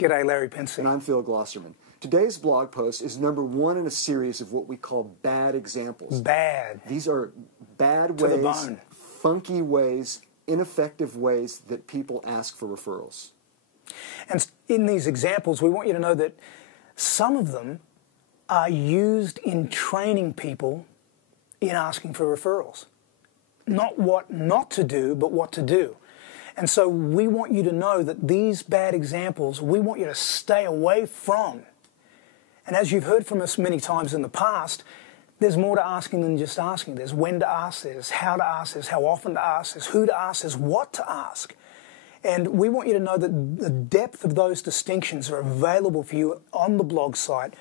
G'day, Larry Pinsey. And I'm Phil Glosserman. Today's blog post is number one in a series of what we call bad examples. Bad. These are bad To the ways, bone. funky ways, ineffective ways that people ask for referrals. And in these examples, we want you to know that some of them are used in training people in asking for referrals. Not what not to do, but what to do. And so we want you to know that these bad examples, we want you to stay away from. And as you've heard from us many times in the past, there's more to asking than just asking. There's when to ask, there's how to ask, there's how often to ask, there's who to ask, there's what to ask. And we want you to know that the depth of those distinctions are available for you on the blog site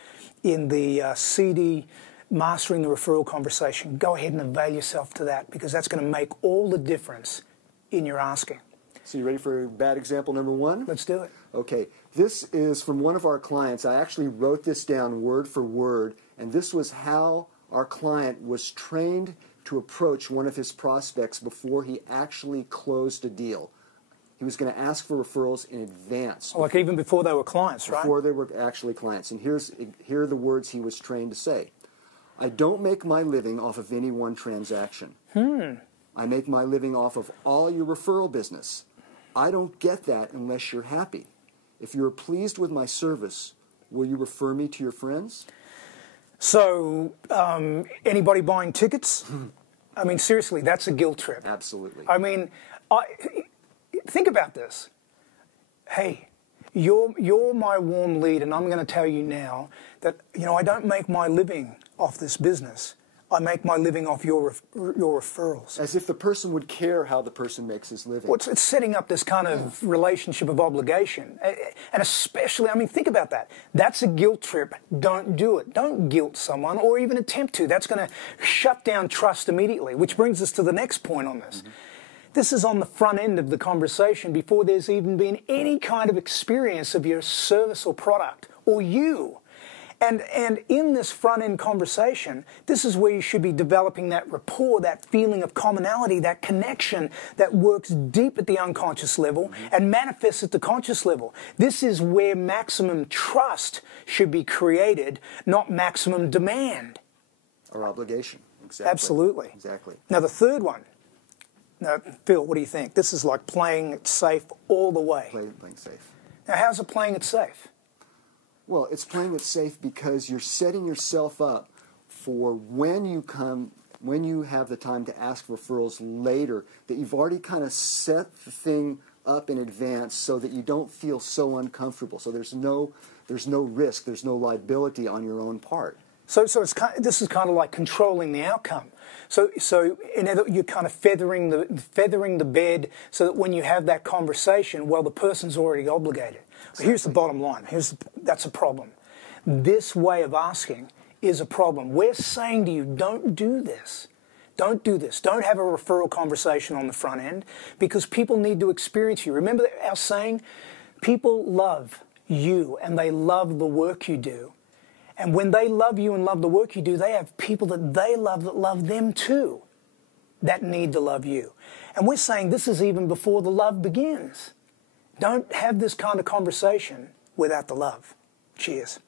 in the CD, Mastering the Referral Conversation. Go ahead and avail yourself to that, because that's going to make all the difference in your asking. So you ready for bad example number one? Let's do it. Okay, this is from one of our clients. I actually wrote this down word for word, and this was how our client was trained to approach one of his prospects before he actually closed a deal. He was going to ask for referrals in advance. Like even before they were clients, right? Before they were actually clients. And here are the words he was trained to say. I don't make my living off of any one transaction. I make my living off of all your referral business. I don't get that unless you're happy. If you're pleased with my service, will you refer me to your friends? So, anybody buying tickets? I mean, seriously, that's a guilt trip. Absolutely. I mean, think about this. Hey, you're my warm lead, and I'm going to tell you now that, I don't make my living off this business. I make my living off your referrals. As if the person would care how the person makes his living. Well, it's setting up this kind of relationship of obligation. And especially, I mean, think about that. That's a guilt trip. Don't do it. Don't guilt someone or even attempt to. That's going to shut down trust immediately, which brings us to the next point on this. This is on the front end of the conversation before there's even been any kind of experience of your service or product or you. And in this front-end conversation, this is where you should be developing that rapport, that feeling of commonality, that connection that works deep at the unconscious level and manifests at the conscious level. This is where maximum trust should be created, not maximum demand. Or obligation. Exactly. Absolutely. Exactly. Now, the third one. Now, Phil, what do you think? This is like playing it safe all the way. Playing safe. Now, how's it playing it safe? Well, it's playing it safe because you're setting yourself up for when you have the time to ask referrals later, that you've already kind of set the thing up in advance so that you don't feel so uncomfortable. So there's no risk, there's no liability on your own part. So this is kind of like controlling the outcome. So you're kind of feathering the bed so that when you have that conversation, well, the person's already obligated. But here's the bottom line. That's a problem. This way of asking is a problem. We're saying to you, don't do this. Don't do this. Don't have a referral conversation on the front end, because people need to experience you. Remember our saying? People love you and they love the work you do. And when they love you and love the work you do, they have people that they love that love them too, that need to love you. And we're saying this is even before the love begins. Don't have this kind of conversation without the love. Cheers.